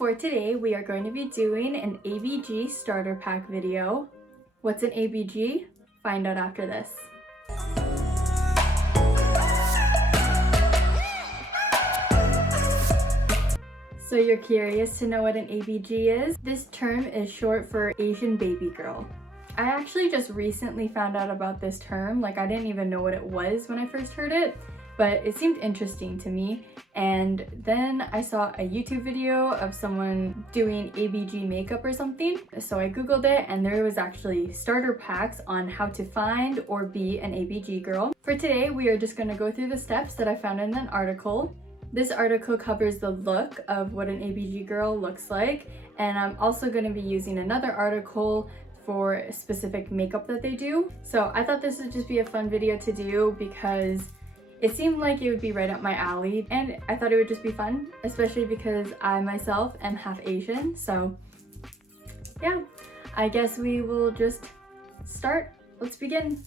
For today, we are going to be doing an ABG starter pack video. What's an ABG? Find out after this. So you're curious to know what an ABG is? This term is short for Asian baby girl. I actually just recently found out about this term. Like, I didn't even know what it was when I first heard it, but it seemed interesting to me. And then I saw a YouTube video of someone doing ABG makeup or something. So I Googled it, and there was actually starter packs on how to find or be an ABG girl. For today, we are just going to go through the steps that I found in an article. This article covers the look of what an ABG girl looks like, and I'm also going to be using another article for specific makeup that they do. So I thought this would just be a fun video to do because it seemed like it would be right up my alley, and I thought it would just be fun, especially because I myself am half Asian. So yeah, I guess we will just start. Let's begin.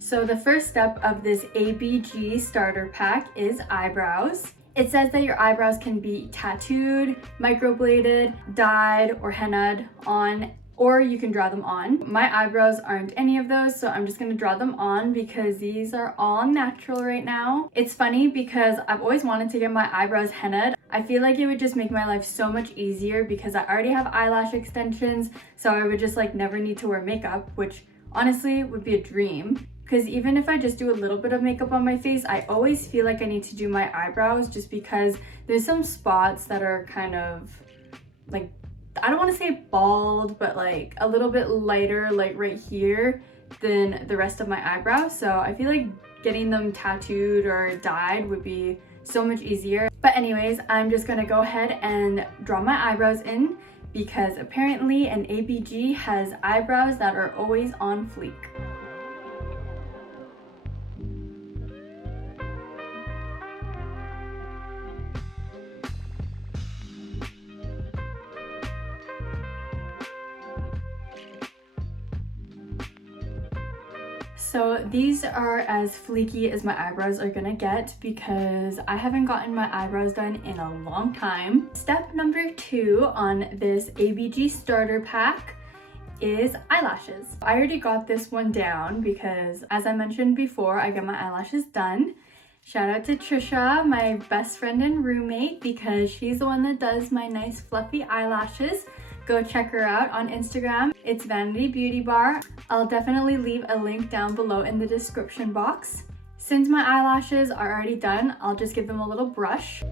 So the first step of this ABG starter pack is eyebrows. It says that your eyebrows can be tattooed, microbladed, dyed, or hennaed on, or you can draw them on. My eyebrows aren't any of those, so I'm just gonna draw them on because these are all natural right now. It's funny because I've always wanted to get my eyebrows hennaed. I feel like it would just make my life so much easier because I already have eyelash extensions, so I would just like never need to wear makeup, which honestly would be a dream. Because even if I just do a little bit of makeup on my face, I always feel like I need to do my eyebrows just because there's some spots that are kind of like, I don't want to say bald, but like a little bit lighter, like right here, than the rest of my eyebrows. So I feel like getting them tattooed or dyed would be so much easier. But anyways, I'm just gonna go ahead and draw my eyebrows in because apparently an ABG has eyebrows that are always on fleek. So these are as fleeky as my eyebrows are gonna get because I haven't gotten my eyebrows done in a long time. Step number 2 on this ABG starter pack is eyelashes. I already got this one down because, as I mentioned before, I get my eyelashes done. Shout out to Trisha, my best friend and roommate, because she's the one that does my nice fluffy eyelashes. Go check her out on Instagram. It's Vanity Beauty Bar. I'll definitely leave a link down below in the description box. Since my eyelashes are already done, I'll just give them a little brush.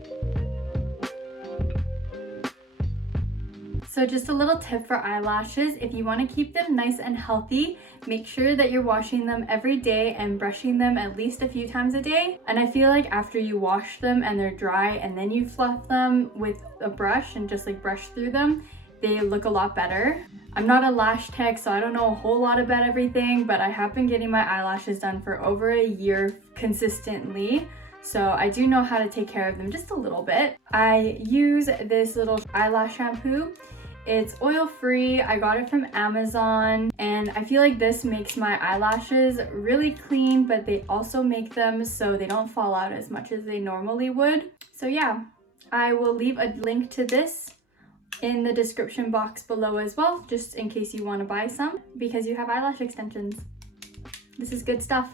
So just a little tip for eyelashes, if you want to keep them nice and healthy, make sure that you're washing them every day and brushing them at least a few times a day. And I feel like after you wash them and they're dry and then you fluff them with a brush and just like brush through them, they look a lot better. I'm not a lash tech, so I don't know a whole lot about everything, but I have been getting my eyelashes done for over a year consistently. So I do know how to take care of them just a little bit. I use this little eyelash shampoo. It's oil-free. I got it from Amazon, and I feel like this makes my eyelashes really clean, but they also make them so they don't fall out as much as they normally would. So yeah, I will leave a link to this in the description box below as well, just in case you want to buy some because you have eyelash extensions. This is good stuff.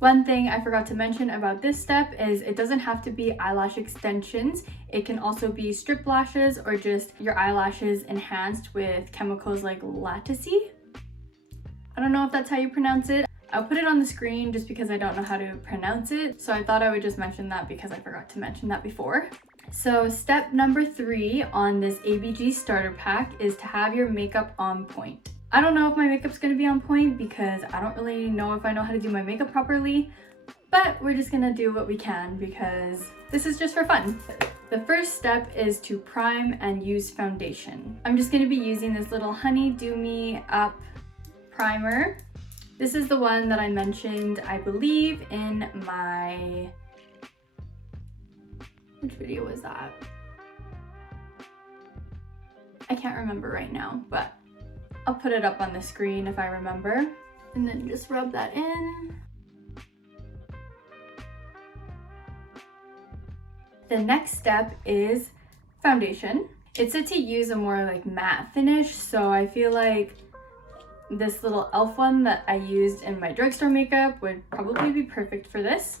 One thing I forgot to mention about this step is it doesn't have to be eyelash extensions. It can also be strip lashes or just your eyelashes enhanced with chemicals like lattice. I don't know if that's how you pronounce it. I'll put it on the screen just because I don't know how to pronounce it. So I thought I would just mention that because I forgot to mention that before. So step number 3 on this ABG starter pack is to have your makeup on point. I don't know if my makeup's gonna be on point because I don't really know if I know how to do my makeup properly, but we're just gonna do what we can because this is just for fun. The first step is to prime and use foundation. I'm just gonna be using this little Honey Do Me Up primer. This is the one that I mentioned, I believe, in my... Which video was that? I can't remember right now, but I'll put it up on the screen if I remember. And then just rub that in. The next step is foundation. It said to use a more like matte finish, so I feel like this little e.l.f. one that I used in my drugstore makeup would probably be perfect for this.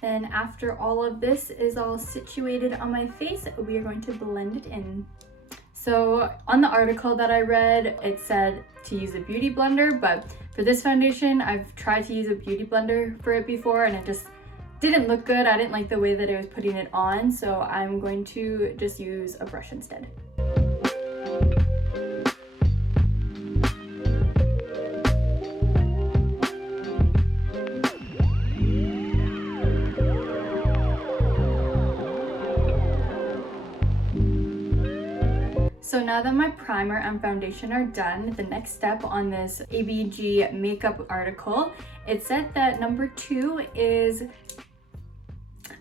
Then after all of this is all situated on my face, we are going to blend it in. So on the article that I read, it said to use a beauty blender, but for this foundation, I've tried to use a beauty blender for it before and it just didn't look good. I didn't like the way that it was putting it on, so I'm going to just use a brush instead. So now that my primer and foundation are done, the next step on this ABG makeup article, it said that number 2 is,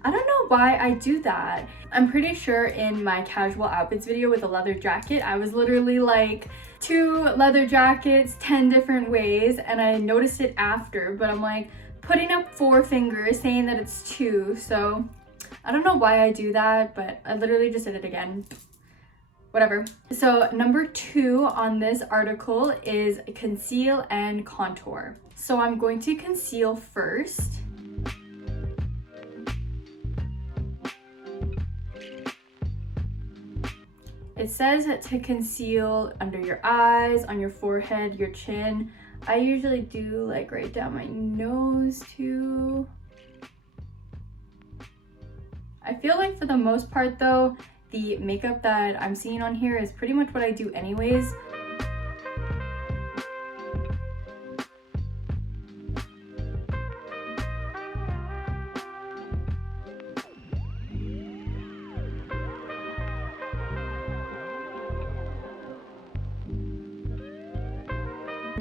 I don't know why I do that. I'm pretty sure in my casual outfits video with a leather jacket, I was literally like 2 leather jackets, 10 different ways, and I noticed it after, but I'm like putting up 4 fingers saying that it's 2, so I don't know why I do that, but I literally just did it again. Whatever. So number 2 on this article is conceal and contour. So I'm going to conceal first. It says to conceal under your eyes, on your forehead, your chin. I usually do like right down my nose too. I feel like for the most part though, the makeup that I'm seeing on here is pretty much what I do anyways.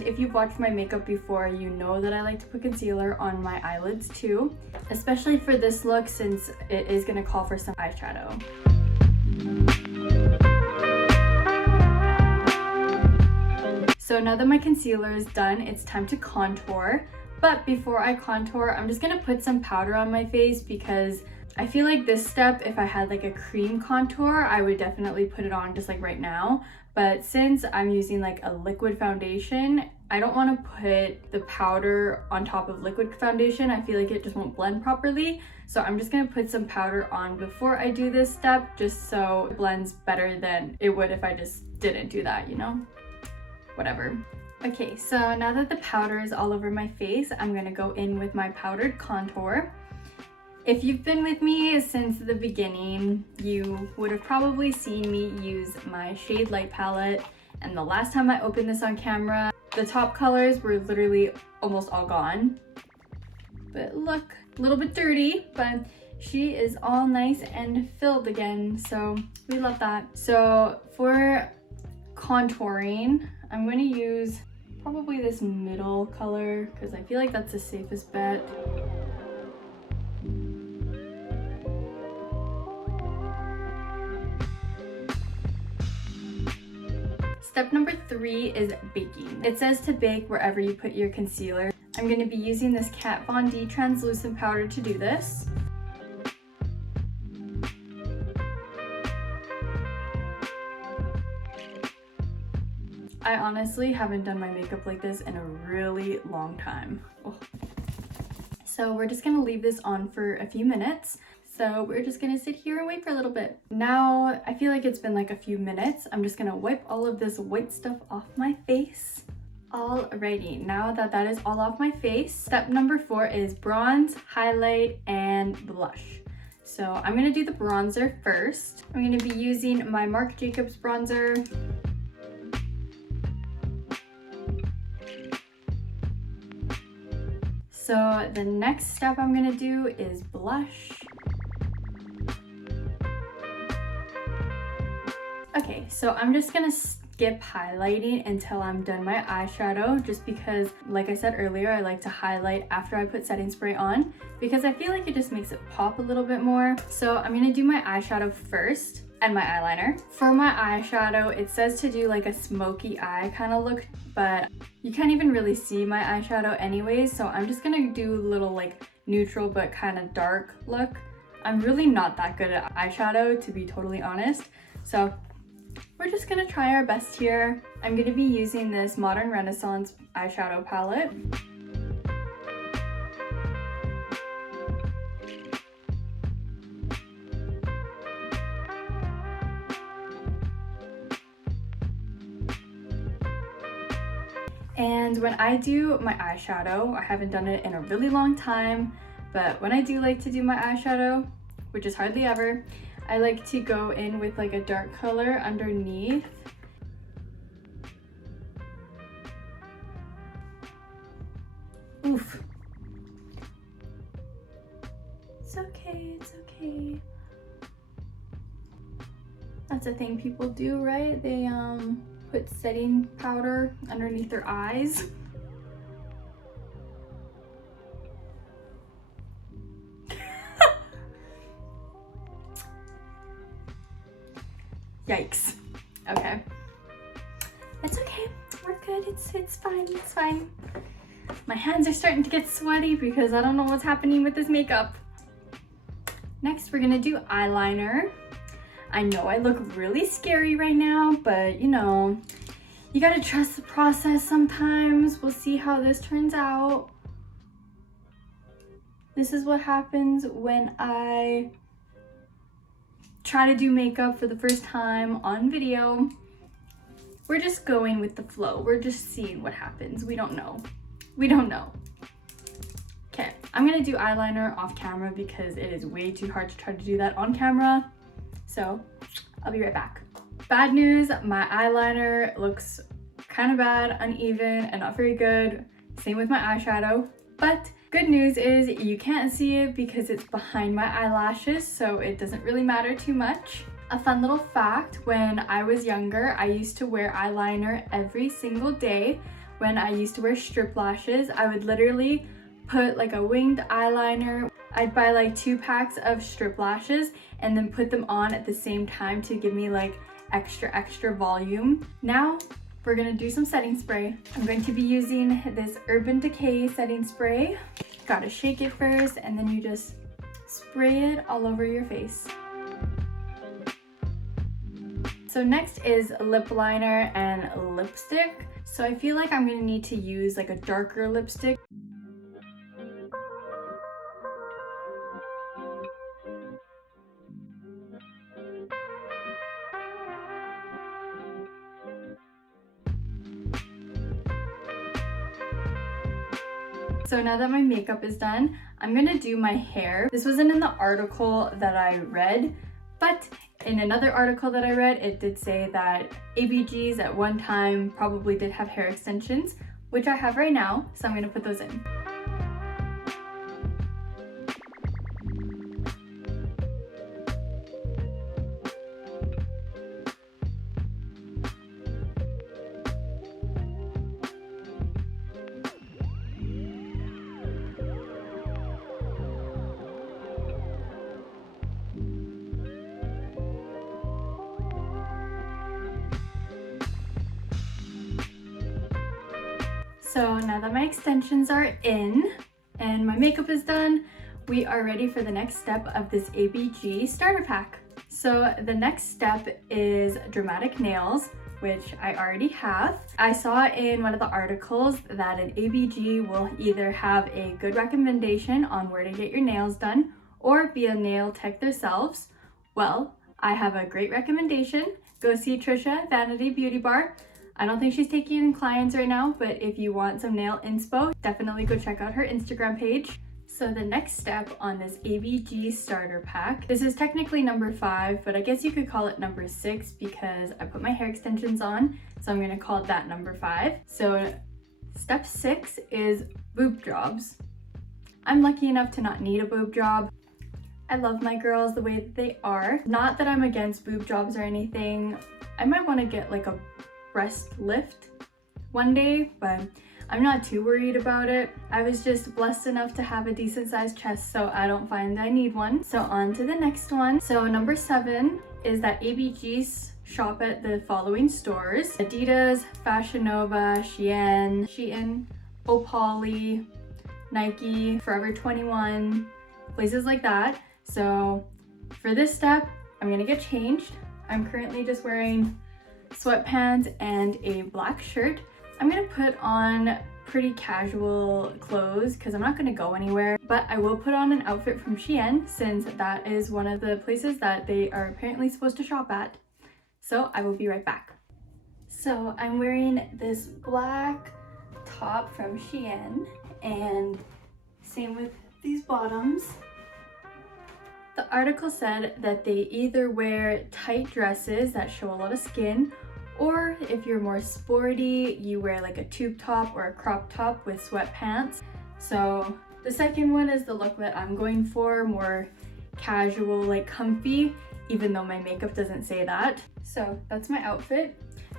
If you've watched my makeup before, you know that I like to put concealer on my eyelids too, especially for this look since it is going to call for some eyeshadow. So now that my concealer is done, it's time to contour. But before I contour, I'm just gonna put some powder on my face because I feel like this step, if I had like a cream contour, I would definitely put it on just like right now. But since I'm using like a liquid foundation, I don't want to put the powder on top of liquid foundation. I feel like it just won't blend properly. So I'm just going to put some powder on before I do this step, just so it blends better than it would if I just didn't do that, you know? Whatever. Okay, so now that the powder is all over my face, I'm going to go in with my powdered contour. If you've been with me since the beginning, you would have probably seen me use my Shade Light palette, and the last time I opened this on camera, the top colors were literally almost all gone. But look, a little bit dirty, but she is all nice and filled again, so we love that. So for contouring, I'm going to use probably this middle color because I feel like that's the safest bet. Step number 3 is baking. It says to bake wherever you put your concealer. I'm going to be using this Kat Von D translucent powder to do this. I honestly haven't done my makeup like this in a really long time. Oh. So we're just going to leave this on for a few minutes. So we're just gonna sit here and wait for a little bit. Now, I feel like it's been like a few minutes. I'm just gonna wipe all of this white stuff off my face. Alrighty, now that that is all off my face, step number 4 is bronze, highlight, and blush. So I'm gonna do the bronzer first. I'm gonna be using my Marc Jacobs bronzer. So the next step I'm gonna do is blush. Okay, so I'm just gonna skip highlighting until I'm done my eyeshadow, just because, like I said earlier, I like to highlight after I put setting spray on because I feel like it just makes it pop a little bit more. So I'm gonna do my eyeshadow first and my eyeliner. For my eyeshadow, it says to do like a smoky eye kind of look, but you can't even really see my eyeshadow anyways, so I'm just gonna do a little like neutral but kind of dark look. I'm really not that good at eyeshadow, to be totally honest. So we're just gonna try our best here. I'm gonna be using this Modern Renaissance eyeshadow palette. And when I do my eyeshadow, I haven't done it in a really long time, but when I do like to do my eyeshadow, which is hardly ever, I like to go in with like a dark color underneath. Oof. It's okay, it's okay. That's a thing people do, right? They put setting powder underneath their eyes. Yikes. Okay. It's okay. We're good. It's fine. It's fine. My hands are starting to get sweaty because I don't know what's happening with this makeup. Next, we're gonna do eyeliner. I know I look really scary right now, but you know, you gotta trust the process sometimes. We'll see how this turns out. This is what happens when I try to do makeup for the first time on video. We're just going with the flow. We're just seeing what happens. We don't know. We don't know. Okay, I'm gonna do eyeliner off camera because it is way too hard to try to do that on camera. So I'll be right back. Bad news, my eyeliner looks kind of bad, uneven, and not very good. Same with my eyeshadow. But good news is you can't see it because it's behind my eyelashes, so it doesn't really matter too much. A fun little fact, when I was younger, I used to wear eyeliner every single day. When I used to wear strip lashes, I would literally put like a winged eyeliner. I'd buy like 2 packs of strip lashes and then put them on at the same time to give me like extra volume. Now we're gonna do some setting spray. I'm going to be using this Urban Decay setting spray. Gotta shake it first and then you just spray it all over your face. So next is lip liner and lipstick. So I feel like I'm gonna need to use like a darker lipstick. So now that my makeup is done, I'm gonna do my hair. This wasn't in the article that I read, but in another article that I read, it did say that ABGs at one time probably did have hair extensions, which I have right now, so I'm gonna put those in. So now that my extensions are in and my makeup is done, we are ready for the next step of this ABG starter pack. So the next step is dramatic nails, which I already have. I saw in one of the articles that an ABG will either have a good recommendation on where to get your nails done or be a nail tech themselves. Well, I have a great recommendation. Go see Trisha, Vanity Beauty Bar. I don't think she's taking in clients right now, but if you want some nail inspo, definitely go check out her Instagram page. So the next step on this ABG starter pack, this is technically number 5, but I guess you could call it number 6 because I put my hair extensions on, so I'm gonna call that number 5. So step 6 is boob jobs. I'm lucky enough to not need a boob job. I love my girls the way that they are. Not that I'm against boob jobs or anything. I might want to get like a breast lift one day, but I'm not too worried about it. I was just blessed enough to have a decent sized chest, so I don't find I need one. So on to the next one. So number 7 is that ABGs shop at the following stores: Adidas, Fashion Nova, Shein, Opoly, Nike, Forever 21, places like that. So for this step, I'm gonna get changed. I'm currently just wearing sweatpants and a black shirt. I'm gonna put on pretty casual clothes because I'm not gonna go anywhere, but I will put on an outfit from Shein since that is one of the places that they are apparently supposed to shop at. So I will be right back. So I'm wearing this black top from Shein and same with these bottoms. The article said that they either wear tight dresses that show a lot of skin, or if you're more sporty, you wear like a tube top or a crop top with sweatpants. So the second one is the look that I'm going for, more casual, like comfy, even though my makeup doesn't say that. So that's my outfit.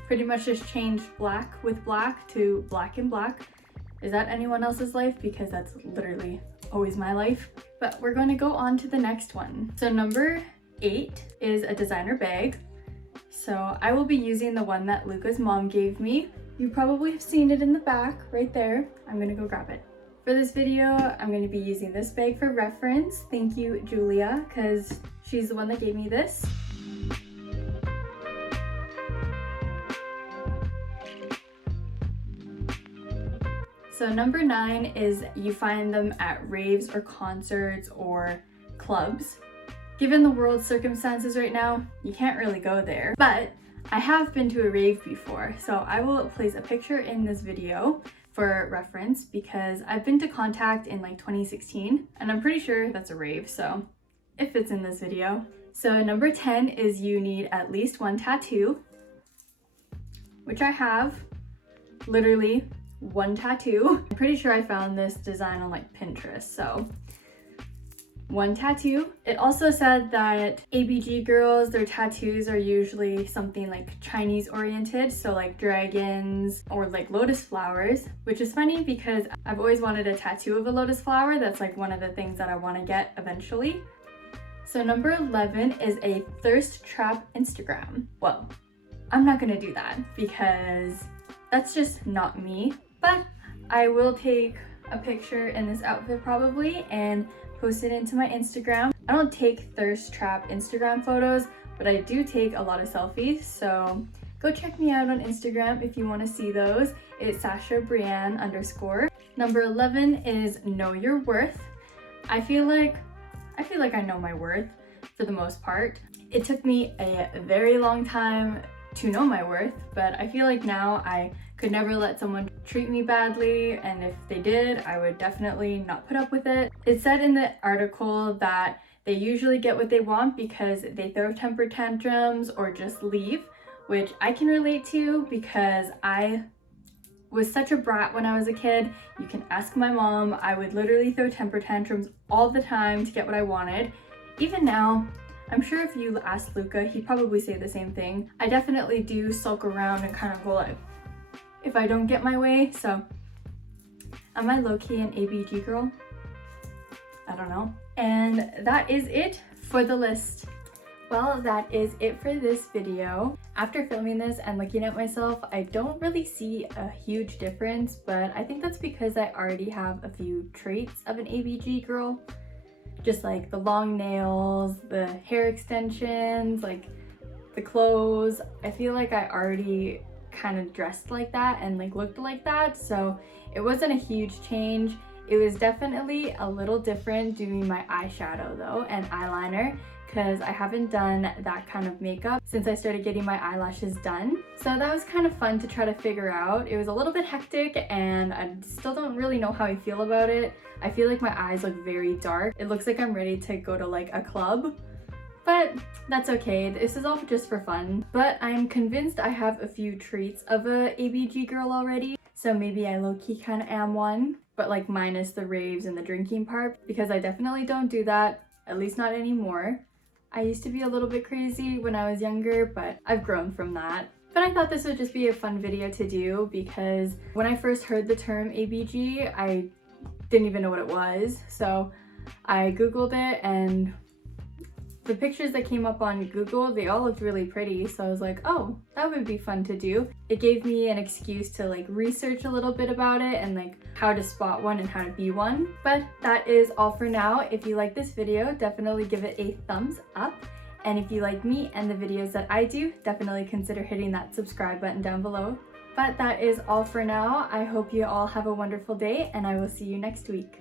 Pretty much just changed black with black to black and black. Is that anyone else's life? Because that's literally always my life. But we're going to go on to the next one. So number 8 is a designer bag. So I will be using the one that Luca's mom gave me. You probably have seen it in the back right there. I'm gonna go grab it. For this video, I'm going to be using this bag for reference. Thank you, Julia, because she's the one that gave me this. So number 9 is you find them at raves or concerts or clubs. Given the world's circumstances right now, you can't really go there, but I have been to a rave before, so I will place a picture in this video for reference because I've been to Contact in like 2016 and I'm pretty sure that's a rave, so it fits in this video. So number 10 is you need at least one tattoo, which I have, literally one tattoo. I'm pretty sure I found this design on like Pinterest, so one tattoo. It also said that ABG girls, their tattoos are usually something like Chinese oriented, so like dragons or like lotus flowers, which is funny because I've always wanted a tattoo of a lotus flower. That's like one of the things that I want to get eventually. So number 11 is a thirst trap Instagram. Well, I'm not gonna do that because that's just not me, but I will take a picture in this outfit probably and post it into my Instagram. I don't take thirst trap Instagram photos, but I do take a lot of selfies, so go check me out on Instagram if you want to see those. It's Sacha Brienne _. Number 11 is know your worth. I feel like I know my worth for the most part. It took me a very long time to know my worth, but I feel like now I could never let someone treat me badly, and if they did, I would definitely not put up with it. It said in the article that they usually get what they want because they throw temper tantrums or just leave, which I can relate to because I was such a brat when I was a kid. You can ask my mom. I would literally throw temper tantrums all the time to get what I wanted. Even now, I'm sure if you ask Luca, he'd probably say the same thing. I definitely do sulk around and kind of go like, if I don't get my way. So am I low-key an ABG girl? I don't know. And that is it for the list. Well, that is it for this video. After filming this and looking at myself, I don't really see a huge difference, but I think that's because I already have a few traits of an ABG girl. Just like the long nails, the hair extensions, like the clothes. I feel like I already kind of dressed like that and like looked like that, so it wasn't a huge change. It was definitely a little different doing my eyeshadow though and eyeliner because I haven't done that kind of makeup since I started getting my eyelashes done. So that was kind of fun to try to figure out. It was a little bit hectic and I still don't really know how I feel about it. I feel like my eyes look very dark. It looks like I'm ready to go to like a club. But that's okay, this is all just for fun. But I'm convinced I have a few traits of a ABG girl already. So maybe I low-key kind of am one, but like minus the raves and the drinking part, because I definitely don't do that, at least not anymore. I used to be a little bit crazy when I was younger, but I've grown from that. But I thought this would just be a fun video to do because when I first heard the term ABG, I didn't even know what it was. So I Googled it and The pictures that came up on Google, they all looked really pretty, so I was like, oh, that would be fun to do. It gave me an excuse to like research a little bit about it and like how to spot one and how to be one. But that is all for now. If you like this video, definitely give it a thumbs up. And if you like me and the videos that I do, definitely consider hitting that subscribe button down below. But that is all for now. I hope you all have a wonderful day, and I will see you next week.